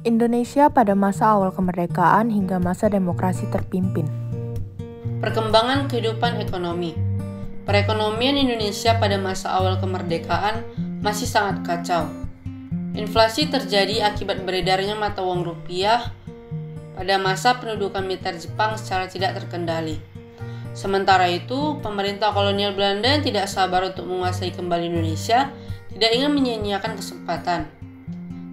Indonesia pada masa awal kemerdekaan hingga masa demokrasi terpimpin. Perkembangan kehidupan ekonomi. Perekonomian Indonesia pada masa awal kemerdekaan masih sangat kacau. Inflasi terjadi akibat beredarnya mata uang rupiah pada masa pendudukan militer Jepang secara tidak terkendali. Sementara itu, pemerintah kolonial Belanda yang tidak sabar untuk menguasai kembali Indonesia tidak ingin menyia-nyiakan kesempatan.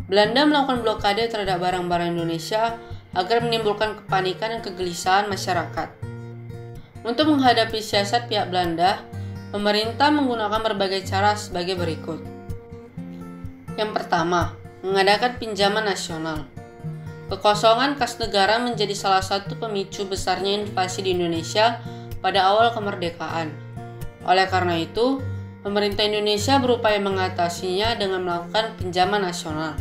Belanda melakukan blokade terhadap barang-barang Indonesia agar menimbulkan kepanikan dan kegelisahan masyarakat. Untuk menghadapi siasat pihak Belanda, pemerintah menggunakan berbagai cara sebagai berikut. Yang pertama, mengadakan pinjaman nasional. Kekosongan kas negara menjadi salah satu pemicu besarnya inflasi di Indonesia pada awal kemerdekaan. Oleh karena itu, pemerintah Indonesia berupaya mengatasinya dengan melakukan pinjaman nasional.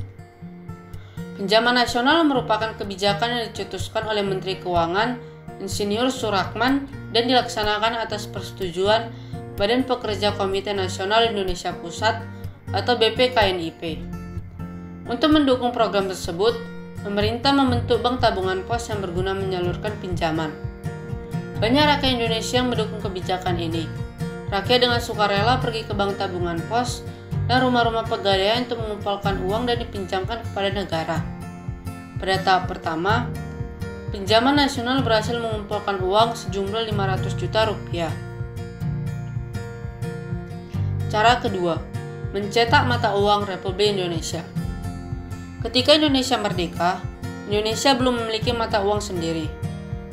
Pinjaman nasional merupakan kebijakan yang dicetuskan oleh Menteri Keuangan Insinyur Soeharman dan dilaksanakan atas persetujuan Badan Pekerja Komite Nasional Indonesia Pusat atau BPKNIP. Untuk mendukung program tersebut, pemerintah membentuk bank tabungan pos yang berguna menyalurkan pinjaman. Banyak rakyat Indonesia yang mendukung kebijakan ini. Rakyat dengan sukarela pergi ke bank tabungan pos dan rumah-rumah pegadaian untuk mengumpulkan uang dan dipinjamkan kepada negara. Pada tahap pertama, pinjaman nasional berhasil mengumpulkan uang sejumlah 500 juta rupiah. Cara kedua, mencetak mata uang Republik Indonesia. Ketika Indonesia merdeka, Indonesia belum memiliki mata uang sendiri.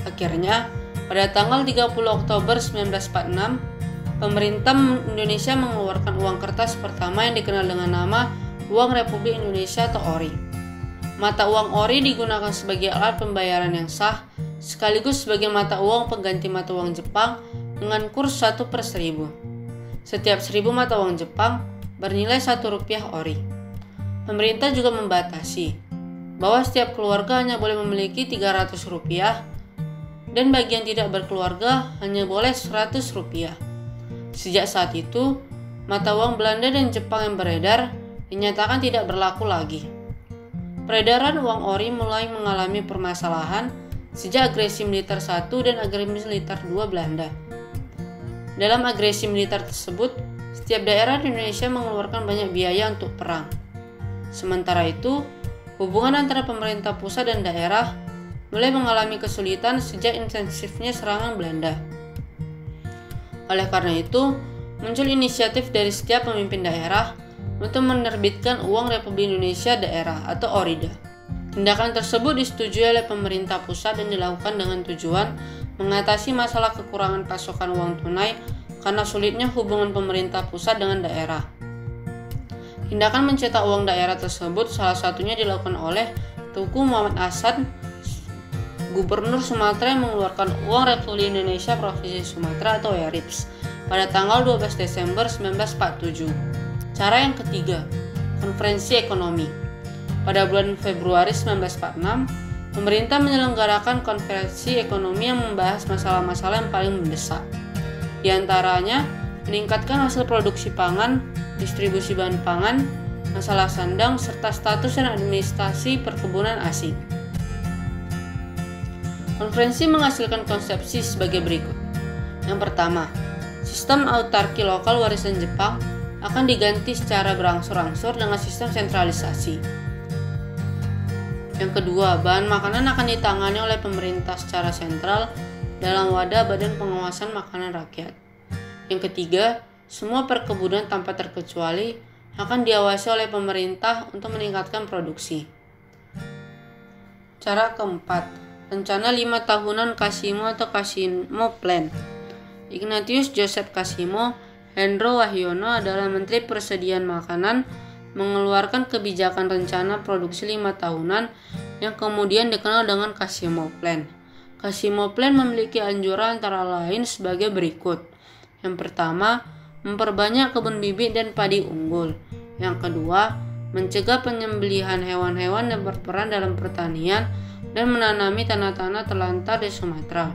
Akhirnya, pada tanggal 30 Oktober 1946, pemerintah Indonesia mengeluarkan uang kertas pertama yang dikenal dengan nama Uang Republik Indonesia atau ORI. Mata uang ORI digunakan sebagai alat pembayaran yang sah, sekaligus sebagai mata uang pengganti mata uang Jepang dengan kurs 1/1000. Setiap 1000 mata uang Jepang bernilai 1 rupiah ORI. Pemerintah juga membatasi bahwa setiap keluarga hanya boleh memiliki 300 rupiah dan bagi yang tidak berkeluarga hanya boleh 100 rupiah. Sejak saat itu, mata uang Belanda dan Jepang yang beredar dinyatakan tidak berlaku lagi. Peredaran uang ORI mulai mengalami permasalahan sejak agresi militer 1 dan agresi militer 2 Belanda. Dalam agresi militer tersebut, setiap daerah di Indonesia mengeluarkan banyak biaya untuk perang. Sementara itu, hubungan antara pemerintah pusat dan daerah mulai mengalami kesulitan sejak intensifnya serangan Belanda. Oleh karena itu, muncul inisiatif dari setiap pemimpin daerah untuk menerbitkan Uang Republik Indonesia Daerah atau ORIDA. Tindakan tersebut disetujui oleh pemerintah pusat dan dilakukan dengan tujuan mengatasi masalah kekurangan pasokan uang tunai karena sulitnya hubungan pemerintah pusat dengan daerah. Tindakan mencetak uang daerah tersebut salah satunya dilakukan oleh Teuku Muhammad Hasan, Gubernur Sumatera yang mengeluarkan Uang Republik Indonesia Provinsi Sumatera atau ERIPS pada tanggal 12 Desember 1947. Cara yang ketiga, konferensi ekonomi. Pada bulan Februari 1946, pemerintah menyelenggarakan konferensi ekonomi yang membahas masalah-masalah yang paling mendesak. Di antaranya, meningkatkan hasil produksi pangan, distribusi bahan pangan, masalah sandang, serta status dan administrasi perkebunan asing. Konferensi menghasilkan konsepsi sebagai berikut. Yang pertama, sistem autarki lokal warisan Jepang akan diganti secara berangsur-angsur dengan sistem sentralisasi. Yang kedua, bahan makanan akan ditangani oleh pemerintah secara sentral dalam wadah Badan Pengawasan Makanan Rakyat. Yang ketiga, semua perkebunan tanpa terkecuali akan diawasi oleh pemerintah untuk meningkatkan produksi. Cara keempat, rencana 5 tahunan Kasimo atau Kasimo Plan. Ignatius Joseph Kasimo Hendro Wahyono adalah Menteri Persediaan Makanan mengeluarkan kebijakan rencana produksi 5 tahunan yang kemudian dikenal dengan Kasimo Plan. Kasimo Plan memiliki anjuran antara lain sebagai berikut. Yang pertama, memperbanyak kebun bibit dan padi unggul. Yang kedua, mencegah penyembelihan hewan-hewan yang berperan dalam pertanian dan menanami tanah-tanah terlantar di Sumatera.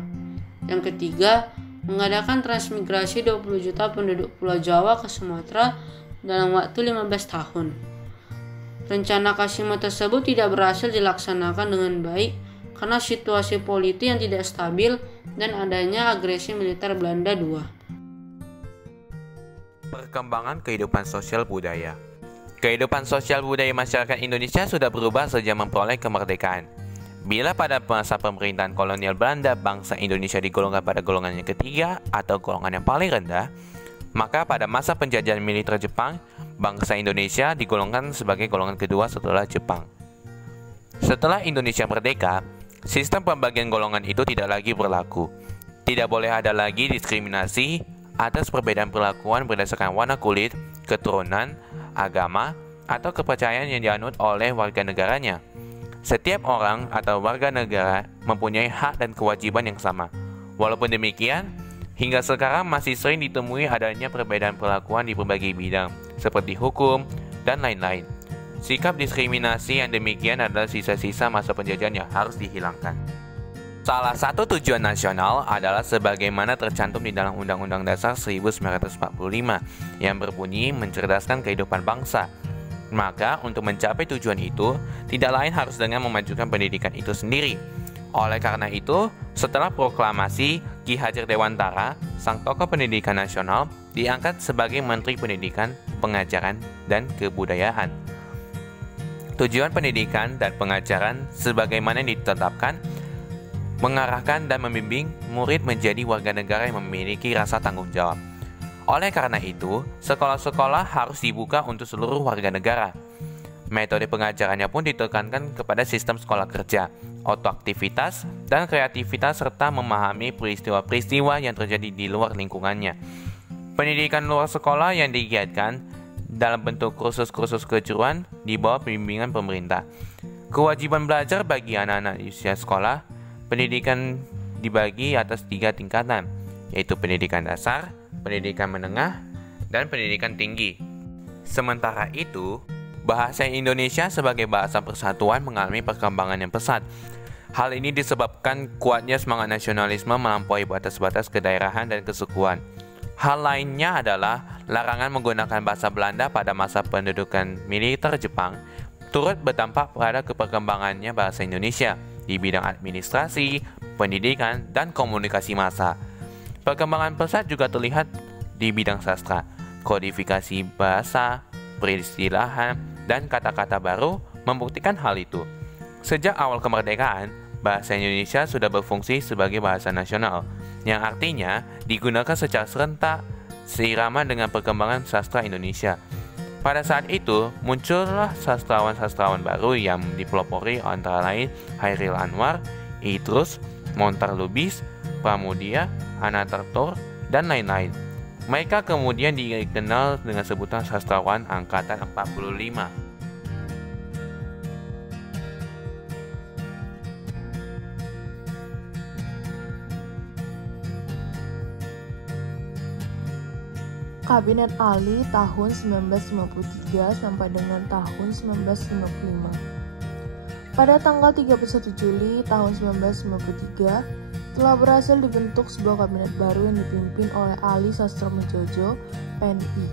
Yang ketiga, mengadakan transmigrasi 20 juta penduduk Pulau Jawa ke Sumatera dalam waktu 15 tahun. Rencana Kasima tersebut tidak berhasil dilaksanakan dengan baik karena situasi politik yang tidak stabil dan adanya agresi militer Belanda II. Perkembangan kehidupan sosial budaya. Kehidupan sosial budaya masyarakat Indonesia sudah berubah sejak memperoleh kemerdekaan. Bila pada masa pemerintahan kolonial Belanda, bangsa Indonesia digolongkan pada golongan yang ketiga atau golongan yang paling rendah, maka pada masa penjajahan militer Jepang, bangsa Indonesia digolongkan sebagai golongan kedua setelah Jepang. Setelah Indonesia merdeka, sistem pembagian golongan itu tidak lagi berlaku. Tidak boleh ada lagi diskriminasi atas perbedaan perlakuan berdasarkan warna kulit, keturunan, agama, atau kepercayaan yang dianut oleh warga negaranya. Setiap orang atau warga negara mempunyai hak dan kewajiban yang sama. Walaupun demikian, hingga sekarang masih sering ditemui adanya perbedaan perlakuan di berbagai bidang, seperti hukum dan lain-lain. Sikap diskriminasi yang demikian adalah sisa-sisa masa penjajahan yang harus dihilangkan. Salah satu tujuan nasional adalah sebagaimana tercantum di dalam Undang-Undang Dasar 1945 yang berbunyi mencerdaskan kehidupan bangsa. Maka untuk mencapai tujuan itu, tidak lain harus dengan memajukan pendidikan itu sendiri. Oleh karena itu, setelah proklamasi, Ki Hajar Dewantara, sang tokoh pendidikan nasional, diangkat sebagai Menteri Pendidikan, Pengajaran, dan Kebudayaan. Tujuan pendidikan dan pengajaran sebagaimana ditetapkan, mengarahkan dan membimbing murid menjadi warga negara yang memiliki rasa tanggung jawab. Oleh karena itu, sekolah-sekolah harus dibuka untuk seluruh warga negara. Metode pengajarannya pun ditekankan kepada sistem sekolah kerja, otoaktivitas, dan kreativitas serta memahami peristiwa-peristiwa yang terjadi di luar lingkungannya. Pendidikan luar sekolah yang digiatkan dalam bentuk kursus-kursus kejuruan di bawah bimbingan pemerintah. Kewajiban belajar bagi anak-anak usia sekolah, pendidikan dibagi atas 3 tingkatan, yaitu pendidikan dasar, pendidikan menengah, dan pendidikan tinggi. Sementara itu, bahasa Indonesia sebagai bahasa persatuan mengalami perkembangan yang pesat. Hal ini disebabkan kuatnya semangat nasionalisme melampaui batas-batas kedaerahan dan kesukuan. Hal lainnya adalah larangan menggunakan bahasa Belanda pada masa pendudukan militer Jepang turut berdampak pada perkembangannya bahasa Indonesia di bidang administrasi, pendidikan, dan komunikasi massa. Perkembangan pesat juga terlihat di bidang sastra, kodifikasi bahasa, peristilahan, dan kata-kata baru membuktikan hal itu. Sejak awal kemerdekaan, bahasa Indonesia sudah berfungsi sebagai bahasa nasional, yang artinya digunakan secara serentak seirama dengan perkembangan sastra Indonesia. Pada saat itu, muncullah sastrawan-sastrawan baru yang dipelopori antara lain Hairil Anwar, Idrus, Montar Lubis, Pramudia, Anatartor, dan lain-lain. Mereka kemudian dikenal dengan sebutan sastrawan Angkatan 45. Kabinet Ali tahun 1953 sampai dengan tahun 1955. Pada tanggal 31 Juli tahun 1953, telah berhasil dibentuk sebuah kabinet baru yang dipimpin oleh Ali Sastramedjojo, PNI.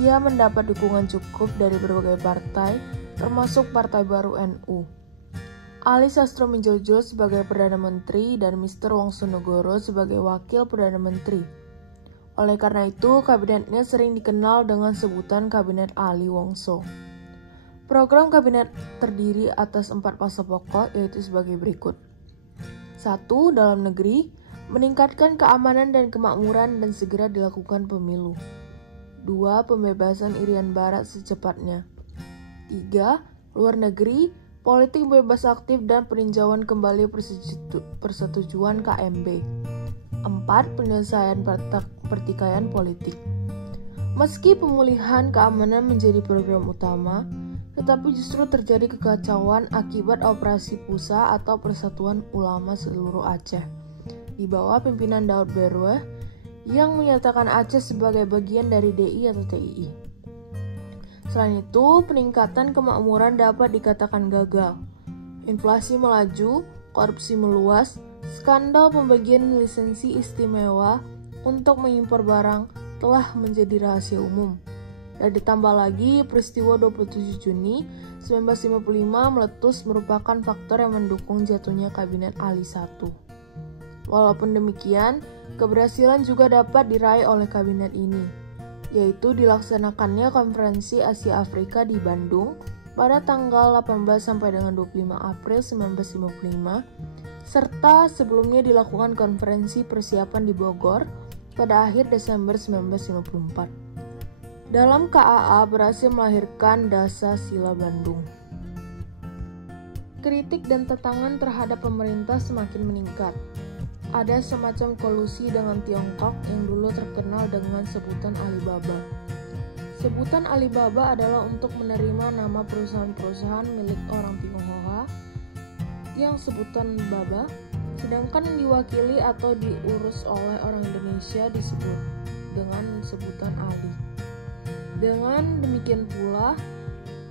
Ia mendapat dukungan cukup dari berbagai partai, termasuk Partai Baru NU. Ali Sastramedjojo sebagai Perdana Menteri dan Mr. Wongsonegoro sebagai Wakil Perdana Menteri. Oleh karena itu, kabinetnya sering dikenal dengan sebutan Kabinet Ali Wongso. Program kabinet terdiri atas 4 fase pokok, yaitu sebagai berikut. 1. Dalam negeri, meningkatkan keamanan dan kemakmuran dan segera dilakukan pemilu. 2. Pembebasan Irian Barat secepatnya. 3. Luar negeri, politik bebas aktif dan peninjauan kembali persetujuan KMB. 4. Penyelesaian pertikaian politik. Meski pemulihan keamanan menjadi program utama, tetapi justru terjadi kekacauan akibat operasi PUSA atau Persatuan Ulama Seluruh Aceh di bawah pimpinan Daud Berweh yang menyatakan Aceh sebagai bagian dari DI atau TII. Selain itu, peningkatan kemakmuran dapat dikatakan gagal. Inflasi melaju, korupsi meluas, skandal pembagian lisensi istimewa untuk mengimpor barang telah menjadi rahasia umum. Dan ditambah lagi, peristiwa 27 Juni 1955 meletus merupakan faktor yang mendukung jatuhnya Kabinet Ali I. Walaupun demikian, keberhasilan juga dapat diraih oleh kabinet ini, yaitu dilaksanakannya Konferensi Asia Afrika di Bandung pada tanggal 18 sampai dengan 25 April 1955, serta sebelumnya dilakukan konferensi persiapan di Bogor pada akhir Desember 1954. Dalam KAA berhasil melahirkan Dasar Sila Bandung. Kritik dan tentangan terhadap pemerintah semakin meningkat. Ada semacam kolusi dengan Tiongkok yang dulu terkenal dengan sebutan Alibaba. Sebutan Alibaba adalah untuk menerima nama perusahaan-perusahaan milik orang Tionghoa yang sebutan Baba, sedangkan yang diwakili atau diurus oleh orang Indonesia disebut dengan sebutan Ali. Dengan demikian pula,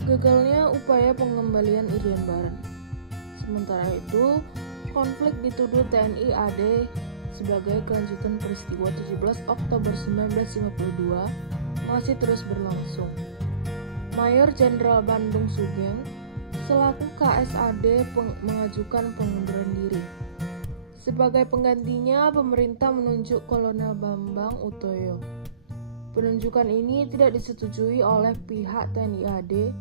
gagalnya upaya pengembalian Irian Barat. Sementara itu, konflik dituduh TNI AD sebagai kelanjutan peristiwa 17 Oktober 1952 masih terus berlangsung. Mayor Jenderal Bandung Sugeng selaku KSAD mengajukan pengunduran diri. Sebagai penggantinya, pemerintah menunjuk Kolonel Bambang Utoyo. Penunjukan ini tidak disetujui oleh pihak TNI AD,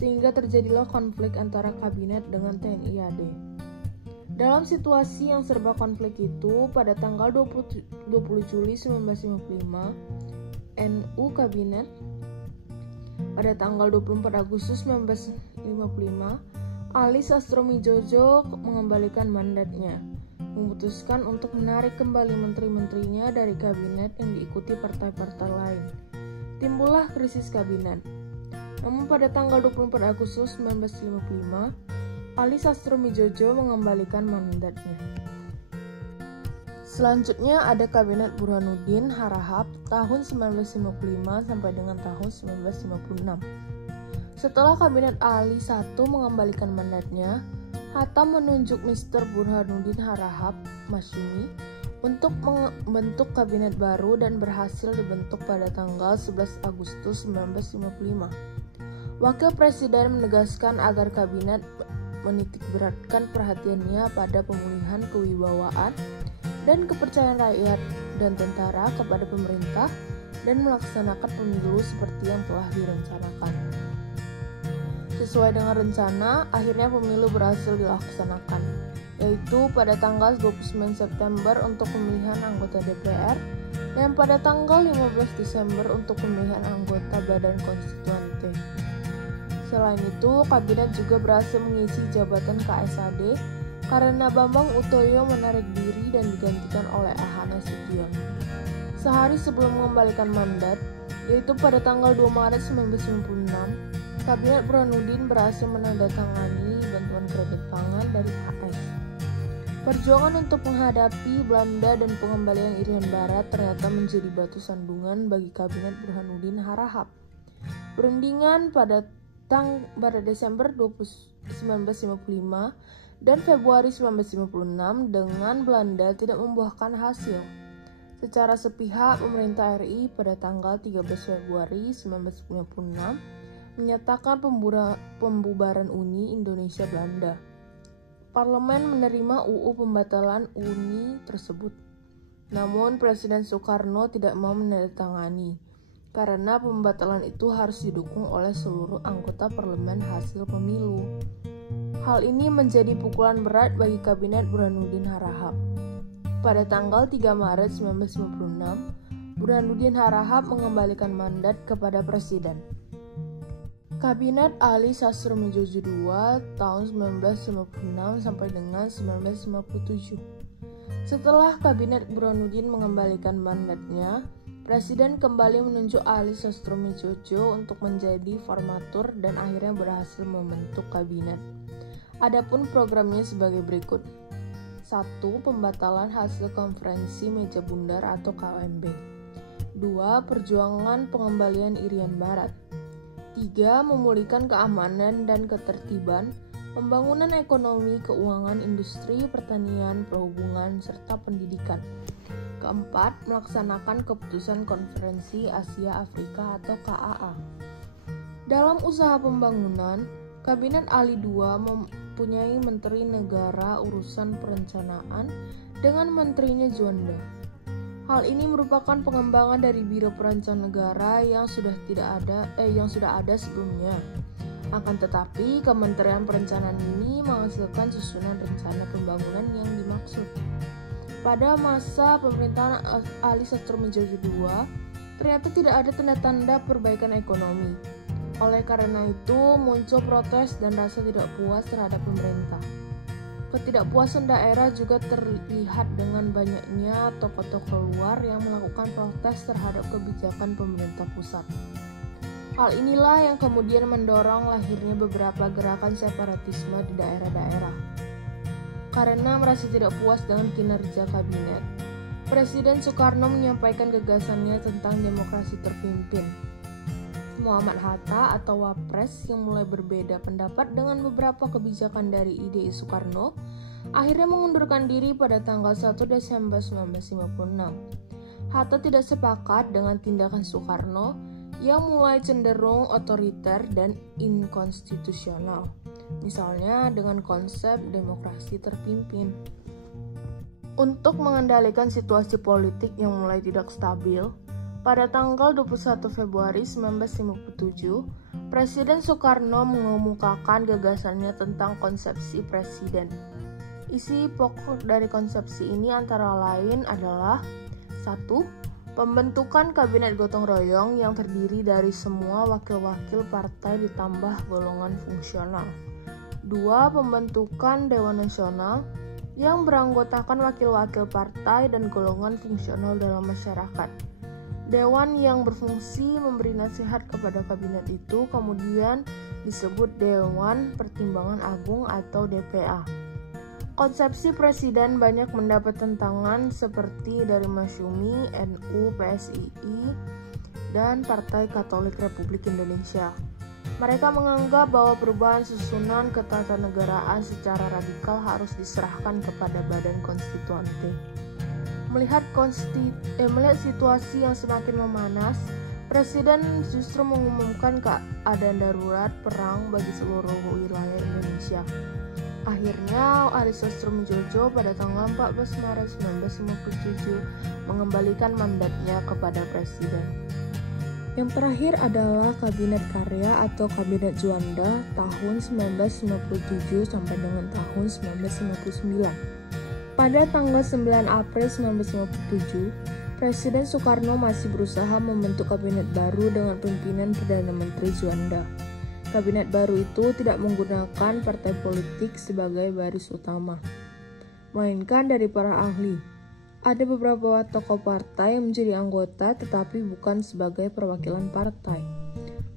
sehingga terjadilah konflik antara kabinet dengan TNI AD. Dalam situasi yang serba konflik itu, pada tanggal 20 Juli 1955, NU Kabinet pada tanggal 24 Agustus 1955, Ali Sastromijojo mengembalikan mandatnya, memutuskan untuk menarik kembali menteri-menterinya dari kabinet yang diikuti partai-partai lain. Timbullah krisis kabinet. Namun pada tanggal 24 Agustus 1955, Ali Sastromijojo mengembalikan mandatnya. Selanjutnya ada Kabinet Burhanuddin Harahap tahun 1955 sampai dengan tahun 1956. Setelah Kabinet Ali I mengembalikan mandatnya, Hatta menunjuk Mr. Burhanuddin Harahap Masyumi untuk membentuk kabinet baru dan berhasil dibentuk pada tanggal 11 Agustus 1955. Wakil Presiden menegaskan agar kabinet menitikberatkan perhatiannya pada pemulihan kewibawaan dan kepercayaan rakyat dan tentara kepada pemerintah dan melaksanakan pemilu seperti yang telah direncanakan. Sesuai dengan rencana, akhirnya pemilu berhasil dilaksanakan, yaitu pada tanggal 29 September untuk pemilihan anggota DPR dan pada tanggal 15 Desember untuk pemilihan anggota Badan Konstituante. Selain itu, kabinet juga berhasil mengisi jabatan KSAD karena Bambang Utoyo menarik diri dan digantikan oleh Ahana Sution. Sehari sebelum mengembalikan mandat, yaitu pada tanggal 2 Maret 1996, Kabinet Burhanuddin berhasil menandatangani bantuan kredit pangan dari AS. Perjuangan untuk menghadapi Belanda dan pengembalian Irian Barat ternyata menjadi batu sandungan bagi Kabinet Burhanuddin Harahap. Perundingan pada Desember 1955 dan Februari 1956 dengan Belanda tidak membuahkan hasil. Secara sepihak, pemerintah RI pada tanggal 13 Februari 1956 menyatakan pembubaran Uni Indonesia Belanda. Parlemen menerima UU pembatalan Uni tersebut. Namun Presiden Soekarno tidak mau menandatangani karena pembatalan itu harus didukung oleh seluruh anggota parlemen hasil pemilu. Hal ini menjadi pukulan berat bagi Kabinet Burhanuddin Harahap. Pada tanggal 3 Maret 1956, Burhanuddin Harahap mengembalikan mandat kepada Presiden. Kabinet Ali Sastromijojo II tahun 1956 sampai dengan 1957. Setelah Kabinet Burhanuddin mengembalikan mandatnya, Presiden kembali menunjuk Ali Sastromijojo untuk menjadi formatur dan akhirnya berhasil membentuk kabinet. Adapun programnya sebagai berikut. 1. Pembatalan hasil konferensi meja bundar atau KMB. 2. Perjuangan pengembalian Irian Barat. 3. Memulihkan keamanan dan ketertiban, pembangunan ekonomi, keuangan, industri, pertanian, perhubungan, serta pendidikan. Keempat, melaksanakan keputusan Konferensi Asia Afrika atau KAA. Dalam usaha pembangunan, Kabinet Ali II mempunyai Menteri Negara Urusan Perencanaan dengan menterinya Juanda. Hal ini merupakan pengembangan dari Biro Perencanaan Negara yang sudah ada sebelumnya. Akan tetapi, Kementerian Perencanaan ini menghasilkan susunan rencana pembangunan yang dimaksud. Pada masa pemerintahan Ali Sastroamidjojo II, ternyata tidak ada tanda-tanda perbaikan ekonomi. Oleh karena itu, muncul protes dan rasa tidak puas terhadap pemerintah. Ketidakpuasan daerah juga terlihat dengan banyaknya tokoh-tokoh luar yang melakukan protes terhadap kebijakan pemerintah pusat. Hal inilah yang kemudian mendorong lahirnya beberapa gerakan separatisme di daerah-daerah. Karena merasa tidak puas dengan kinerja kabinet, Presiden Soekarno menyampaikan gagasannya tentang demokrasi terpimpin. Muhammad Hatta atau Wapres yang mulai berbeda pendapat dengan beberapa kebijakan dari ide Soekarno, akhirnya mengundurkan diri pada tanggal 1 Desember 1956. Hatta tidak sepakat dengan tindakan Soekarno yang mulai cenderung otoriter dan inkonstitusional, misalnya dengan konsep demokrasi terpimpin. Untuk mengendalikan situasi politik yang mulai tidak stabil, pada tanggal 21 Februari 1957, Presiden Soekarno mengemukakan gagasannya tentang konsepsi presiden. Isi pokok dari konsepsi ini antara lain adalah 1. Pembentukan kabinet gotong royong yang terdiri dari semua wakil-wakil partai ditambah golongan fungsional. 2. Pembentukan Dewan Nasional yang beranggotakan wakil-wakil partai dan golongan fungsional dalam masyarakat. Dewan yang berfungsi memberi nasihat kepada kabinet itu kemudian disebut Dewan Pertimbangan Agung atau DPA. Konsepsi presiden banyak mendapat tentangan seperti dari Masyumi, NU, PSII, dan Partai Katolik Republik Indonesia. Mereka menganggap bahwa perubahan susunan ketatanegaraan secara radikal harus diserahkan kepada badan konstituante. Melihat situasi yang semakin memanas, Presiden justru mengumumkan keadaan darurat perang bagi seluruh wilayah Indonesia. Akhirnya, Ali Sastroamidjojo pada tanggal 14 Maret 1957 mengembalikan mandatnya kepada Presiden. Yang terakhir adalah Kabinet Karya atau Kabinet Juanda tahun 1957 sampai dengan tahun 1959. Pada tanggal 9 April 1957, Presiden Soekarno masih berusaha membentuk kabinet baru dengan pimpinan Perdana Menteri Juanda. Kabinet baru itu tidak menggunakan partai politik sebagai baris utama, melainkan dari para ahli. Ada beberapa tokoh partai yang menjadi anggota tetapi bukan sebagai perwakilan partai.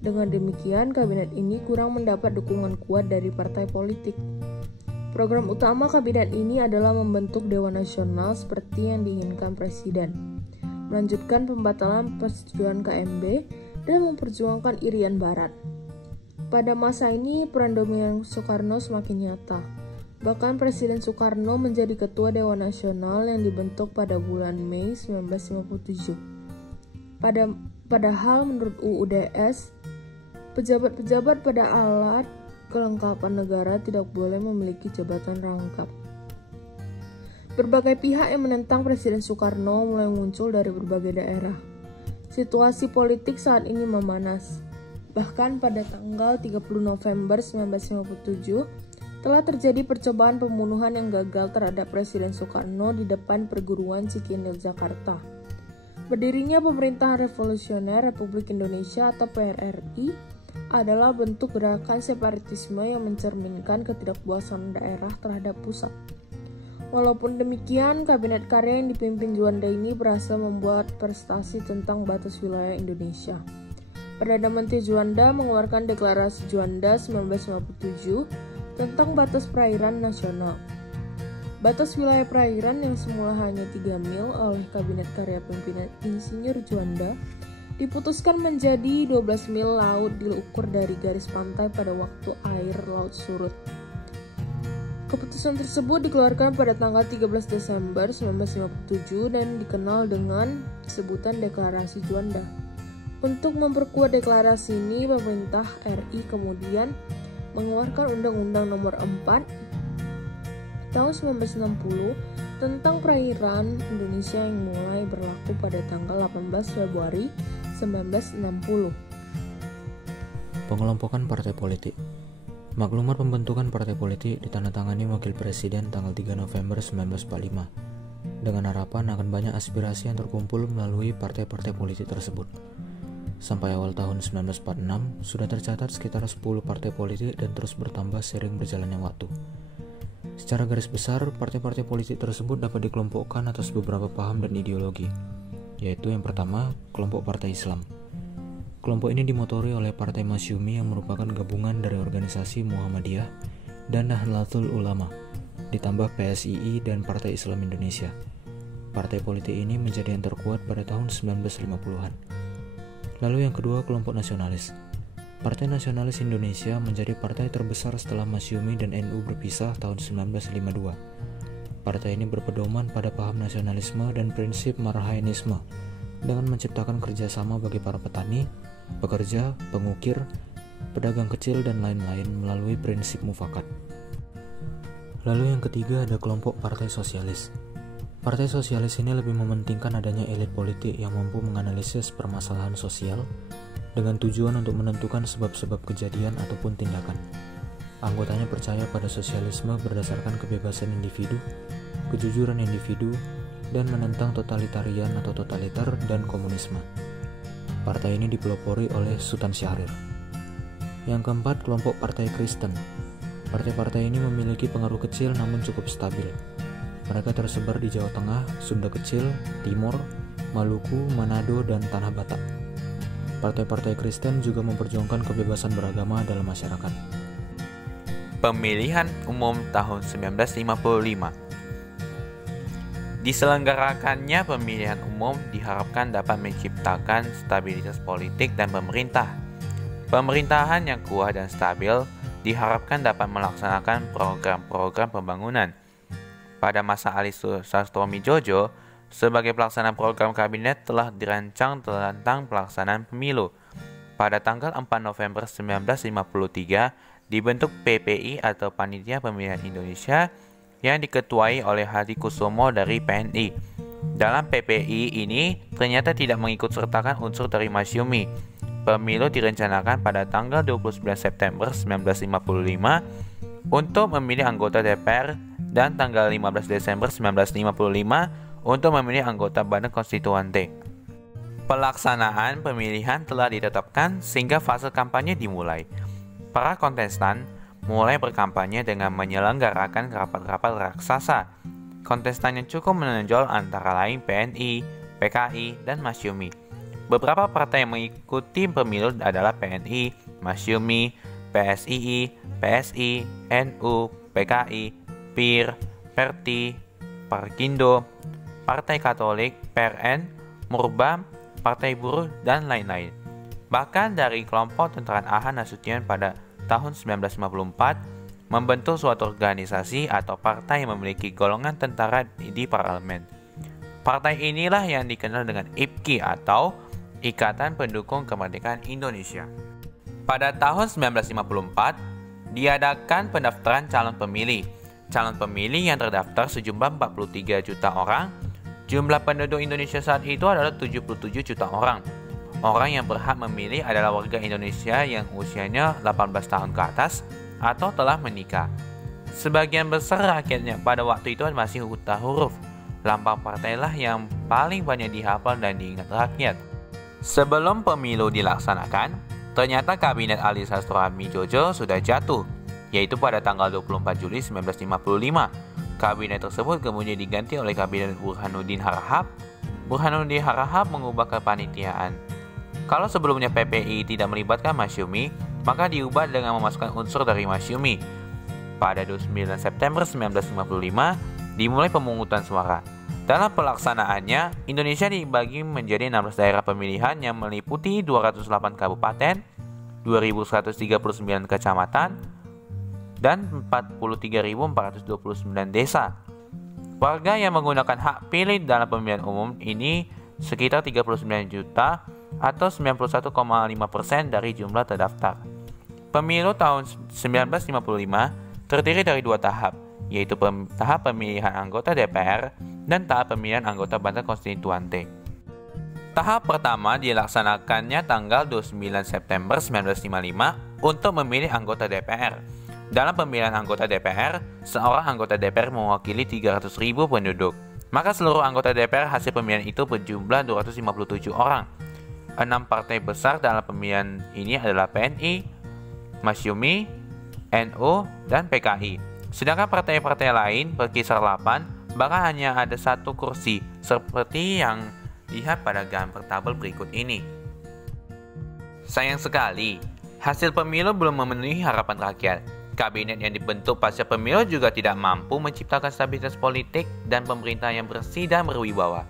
Dengan demikian, kabinet ini kurang mendapat dukungan kuat dari partai politik. Program utama kabinet ini adalah membentuk Dewan Nasional seperti yang diinginkan Presiden, melanjutkan pembatalan persetujuan KMB, dan memperjuangkan Irian Barat. Pada masa ini, peran dominan Soekarno semakin nyata. Bahkan Presiden Soekarno menjadi Ketua Dewan Nasional yang dibentuk pada bulan Mei 1957. Padahal menurut UUDS, pejabat-pejabat pada alat kelengkapan negara tidak boleh memiliki jabatan rangkap. Berbagai pihak yang menentang Presiden Soekarno mulai muncul dari berbagai daerah. Situasi politik saat ini memanas. Bahkan pada tanggal 30 November 1957 telah terjadi percobaan pembunuhan yang gagal terhadap Presiden Soekarno di depan perguruan Cikinir, Jakarta. Berdirinya Pemerintahan Revolusioner Republik Indonesia atau PRRI adalah bentuk gerakan separatisme yang mencerminkan ketidakpuasan daerah terhadap pusat. Walaupun demikian, Kabinet Karya yang dipimpin Juanda ini berhasil membuat prestasi tentang batas wilayah Indonesia. Perdana Menteri Juanda mengeluarkan Deklarasi Juanda 1957 tentang batas perairan nasional. Batas wilayah perairan yang semula hanya 3 mil oleh Kabinet Karya pimpinan Insinyur Juanda diputuskan menjadi 12 mil laut diukur dari garis pantai pada waktu air laut surut. Keputusan tersebut dikeluarkan pada tanggal 13 Desember 1957 dan dikenal dengan sebutan Deklarasi Juanda. Untuk memperkuat deklarasi ini, pemerintah RI kemudian mengeluarkan Undang-Undang Nomor 4 tahun 1960 tentang perairan Indonesia yang mulai berlaku pada tanggal 18 Februari 1960. Pengelompokan partai politik. Maklumat pembentukan partai politik ditandatangani Wakil Presiden tanggal 3 November 1945 dengan harapan akan banyak aspirasi yang terkumpul melalui partai-partai politik tersebut. Sampai awal tahun 1946 sudah tercatat sekitar 10 partai politik dan terus bertambah seiring berjalannya waktu. Secara garis besar, partai-partai politik tersebut dapat dikelompokkan atas beberapa paham dan ideologi, yaitu yang pertama, kelompok Partai Islam. Kelompok ini dimotori oleh Partai Masyumi yang merupakan gabungan dari organisasi Muhammadiyah dan Nahdlatul Ulama, ditambah PSII dan Partai Islam Indonesia. Partai politik ini menjadi yang terkuat pada tahun 1950-an. Lalu yang kedua, kelompok nasionalis. Partai Nasionalis Indonesia menjadi partai terbesar setelah Masyumi dan NU berpisah tahun 1952. Partai ini berpedoman pada paham nasionalisme dan prinsip marhainisme dengan menciptakan kerjasama bagi para petani, pekerja, pengukir, pedagang kecil, dan lain-lain melalui prinsip mufakat. Lalu yang ketiga ada kelompok Partai Sosialis. Partai Sosialis ini lebih mementingkan adanya elit politik yang mampu menganalisis permasalahan sosial dengan tujuan untuk menentukan sebab-sebab kejadian ataupun tindakan. Anggotanya percaya pada sosialisme berdasarkan kebebasan individu, kejujuran individu, dan menentang totalitarian atau totaliter dan komunisme. Partai ini dipelopori oleh Sultan Syahrir. Yang keempat, kelompok Partai Kristen. Partai-partai ini memiliki pengaruh kecil namun cukup stabil. Mereka tersebar di Jawa Tengah, Sunda Kecil, Timor, Maluku, Manado, dan Tanah Batak. Partai-partai Kristen juga memperjuangkan kebebasan beragama dalam masyarakat. Pemilihan umum tahun 1955. Diselenggarakannya pemilihan umum diharapkan dapat menciptakan stabilitas politik dan pemerintah. Pemerintahan yang kuat dan stabil diharapkan dapat melaksanakan program-program pembangunan. Pada masa Ali Sastroamidjojo, sebagai pelaksana program kabinet telah dirancang tentang pelaksanaan pemilu. Pada tanggal 4 November 1953, dibentuk PPI atau Panitia Pemilihan Indonesia yang diketuai oleh Hadikusumo dari PNI. Dalam PPI ini ternyata tidak mengikut sertakan unsur dari Masyumi. Pemilu direncanakan pada tanggal 29 September 1955 untuk memilih anggota DPR dan tanggal 15 Desember 1955 untuk memilih anggota Badan Konstituante. Pelaksanaan pemilihan telah ditetapkan sehingga fase kampanye dimulai. Para kontestan mulai berkampanye dengan menyelenggarakan rapat-rapat raksasa. Kontestan yang cukup menonjol antara lain PNI, PKI, dan Masyumi. Beberapa partai yang mengikuti pemilu adalah PNI, Masyumi, PSII, PSI, NU, PKI, PIR, PERTI, Parkindo, Partai Katolik, PRN, Murba, Partai Buruh, dan lain-lain. Bahkan dari kelompok Tentara AH Nasution pada tahun 1954 membentuk suatu organisasi atau partai yang memiliki golongan tentara di parlemen. Partai inilah yang dikenal dengan IPKI atau Ikatan Pendukung Kemerdekaan Indonesia. Pada tahun 1954 diadakan pendaftaran calon pemilih. Calon pemilih yang terdaftar sejumlah 43 juta orang. Jumlah penduduk Indonesia saat itu adalah 77 juta orang. Orang yang berhak memilih adalah warga Indonesia yang usianya 18 tahun ke atas atau telah menikah. Sebagian besar rakyatnya pada waktu itu masih buta huruf. Lambang partailah yang paling banyak dihafal dan diingat rakyat. Sebelum pemilu dilaksanakan, ternyata kabinet Ali Sastroamidjojo sudah jatuh, yaitu pada tanggal 24 Juli 1955. Kabinet tersebut kemudian diganti oleh kabinet Burhanuddin Harahap. Burhanuddin Harahap mengubah kepanitiaan. Kalau sebelumnya PPI tidak melibatkan Masyumi, maka diubah dengan memasukkan unsur dari Masyumi. Pada 29 September 1955, dimulai pemungutan suara. Dalam pelaksanaannya, Indonesia dibagi menjadi 16 daerah pemilihan yang meliputi 208 kabupaten, 2.139 kecamatan, dan 43.429 desa. Warga yang menggunakan hak pilih dalam pemilihan umum ini sekitar 39 juta atau 91,5% dari jumlah terdaftar. Pemilu tahun 1955 terdiri dari 2 tahap, yaitu tahap pemilihan anggota DPR dan tahap pemilihan anggota Badan Konstituante. Tahap pertama dilaksanakannya tanggal 29 September 1955 untuk memilih anggota DPR. Dalam pemilihan anggota DPR, seorang anggota DPR mewakili 300.000 penduduk. Maka seluruh anggota DPR hasil pemilihan itu berjumlah 257 orang. 6 partai besar dalam pemilihan ini adalah PNI, Masyumi, NU, dan PKI. Sedangkan partai-partai lain berkisar 8, bahkan hanya ada 1 kursi, seperti yang lihat pada gambar tabel berikut ini. Sayang sekali, hasil pemilu belum memenuhi harapan rakyat. Kabinet yang dibentuk pasca pemilu juga tidak mampu menciptakan stabilitas politik dan pemerintahan yang bersih dan berwibawa.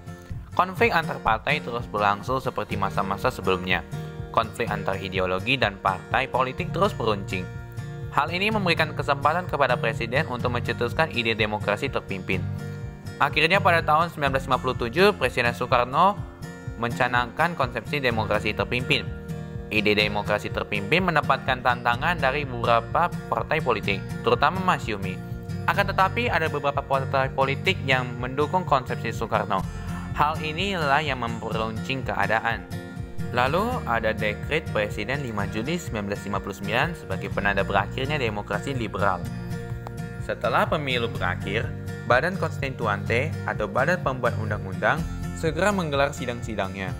Konflik antar partai terus berlangsung seperti masa-masa sebelumnya. Konflik antar ideologi dan partai politik terus beruncing. Hal ini memberikan kesempatan kepada presiden untuk mencetuskan ide demokrasi terpimpin. Akhirnya pada tahun 1957, Presiden Soekarno mencanangkan konsepsi demokrasi terpimpin. Ide demokrasi terpimpin mendapatkan tantangan dari beberapa partai politik, terutama Masyumi. Akan tetapi ada beberapa partai politik yang mendukung konsepsi Soekarno. Hal inilah yang memperuncing keadaan. Lalu ada dekret Presiden 5 Juli 1959 sebagai penanda berakhirnya demokrasi liberal. Setelah pemilu berakhir, Badan Konstituante atau Badan Pembuat Undang-Undang segera menggelar sidang-sidangnya.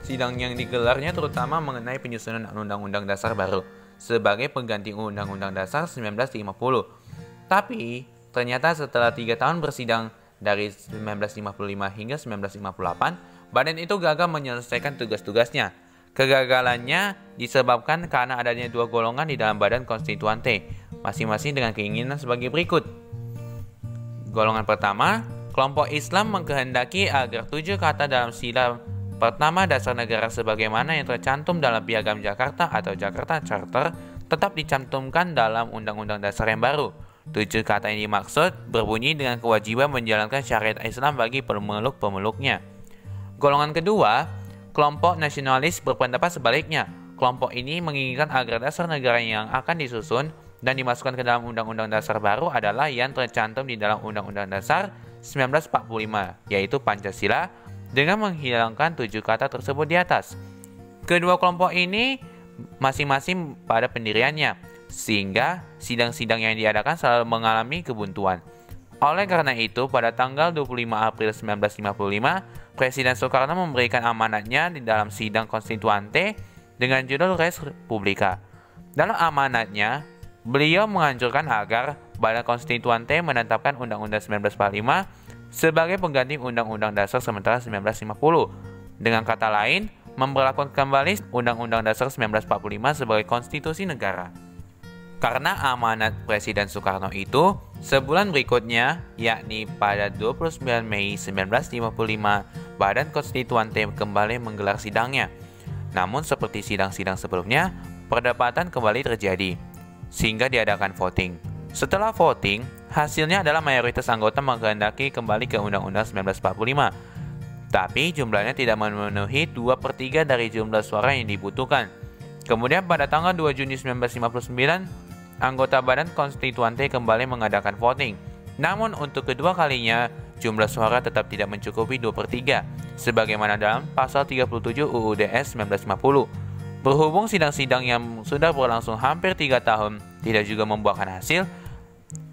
Sidang yang digelarnya terutama mengenai penyusunan Undang-Undang Dasar baru sebagai pengganti Undang-Undang Dasar 1950. Tapi ternyata setelah 3 tahun bersidang dari 1955 hingga 1958, badan itu gagal menyelesaikan tugas-tugasnya. Kegagalannya disebabkan karena adanya 2 golongan di dalam Badan Konstituante, masing-masing dengan keinginan sebagai berikut. Golongan pertama, kelompok Islam mengkehendaki agar 7 kata dalam sila pertama dasar negara sebagaimana yang tercantum dalam Piagam Jakarta atau Jakarta Charter tetap dicantumkan dalam Undang-Undang Dasar yang baru. 7 kata ini dimaksud berbunyi dengan kewajiban menjalankan syariat Islam bagi pemeluk-pemeluknya. Golongan kedua, kelompok nasionalis berpendapat sebaliknya. Kelompok ini menginginkan agar dasar negara yang akan disusun dan dimasukkan ke dalam Undang-Undang Dasar baru adalah yang tercantum di dalam Undang-Undang Dasar 1945, yaitu Pancasila, dengan menghilangkan 7 kata tersebut di atas. Kedua kelompok ini masing-masing pada pendiriannya, sehingga sidang-sidang yang diadakan selalu mengalami kebuntuan. Oleh karena itu, pada tanggal 25 April 1955, Presiden Soekarno memberikan amanatnya di dalam sidang konstituante dengan judul Res Publica. Dalam amanatnya, beliau menganjurkan agar Badan Konstituante menetapkan Undang-Undang 1945 sebagai pengganti Undang-Undang Dasar sementara 1950. Dengan kata lain, memberlakukan kembali Undang-Undang Dasar 1945 sebagai konstitusi negara. Karena amanat Presiden Soekarno itu, sebulan berikutnya, yakni pada 29 Mei 1955, Badan Konstituante kembali menggelar sidangnya. Namun seperti sidang-sidang sebelumnya, perdebatan kembali terjadi, sehingga diadakan voting. Setelah voting, hasilnya adalah mayoritas anggota menghendaki kembali ke Undang-Undang 1945. Tapi jumlahnya tidak memenuhi 2/3 dari jumlah suara yang dibutuhkan. Kemudian pada tanggal 2 Juni 1959, anggota Badan Konstituante kembali mengadakan voting. Namun untuk kedua kalinya, jumlah suara tetap tidak mencukupi 2/3, sebagaimana dalam pasal 37 UU DS 1950. Berhubung sidang-sidang yang sudah berlangsung hampir 3 tahun tidak juga membuahkan hasil,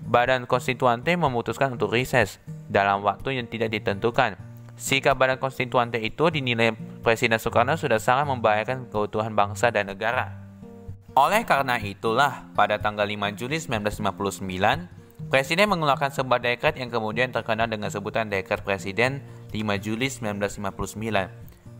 Badan Konstituante memutuskan untuk reses dalam waktu yang tidak ditentukan. Sikap Badan Konstituante itu dinilai Presiden Soekarno sudah sangat membahayakan keutuhan bangsa dan negara. Oleh karena itulah, pada tanggal 5 Juli 1959, Presiden mengeluarkan sebuah dekret yang kemudian terkenal dengan sebutan Dekret Presiden 5 Juli 1959.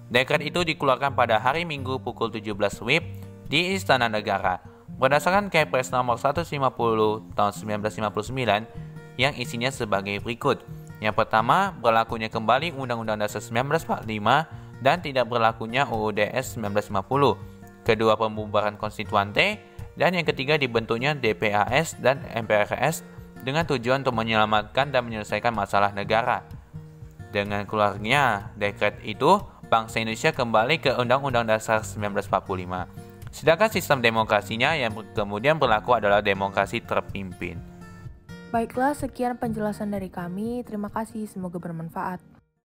Dekret itu dikeluarkan pada hari Minggu pukul 17 WIB di Istana Negara, berdasarkan Kepres nomor 150 tahun 1959 yang isinya sebagai berikut. Yang pertama, berlakunya kembali Undang-Undang Dasar 1945 dan tidak berlakunya UU DS 1950. Kedua, pembubaran konstituante Dan yang ketiga, dibentuknya DPAS dan MPRS dengan tujuan untuk menyelamatkan dan menyelesaikan masalah negara. Dengan keluarnya dekret itu, bangsa Indonesia kembali ke Undang-Undang Dasar 1945. Sedangkan sistem demokrasinya yang kemudian berlaku adalah demokrasi terpimpin. Baiklah, sekian penjelasan dari kami. Terima kasih, semoga bermanfaat.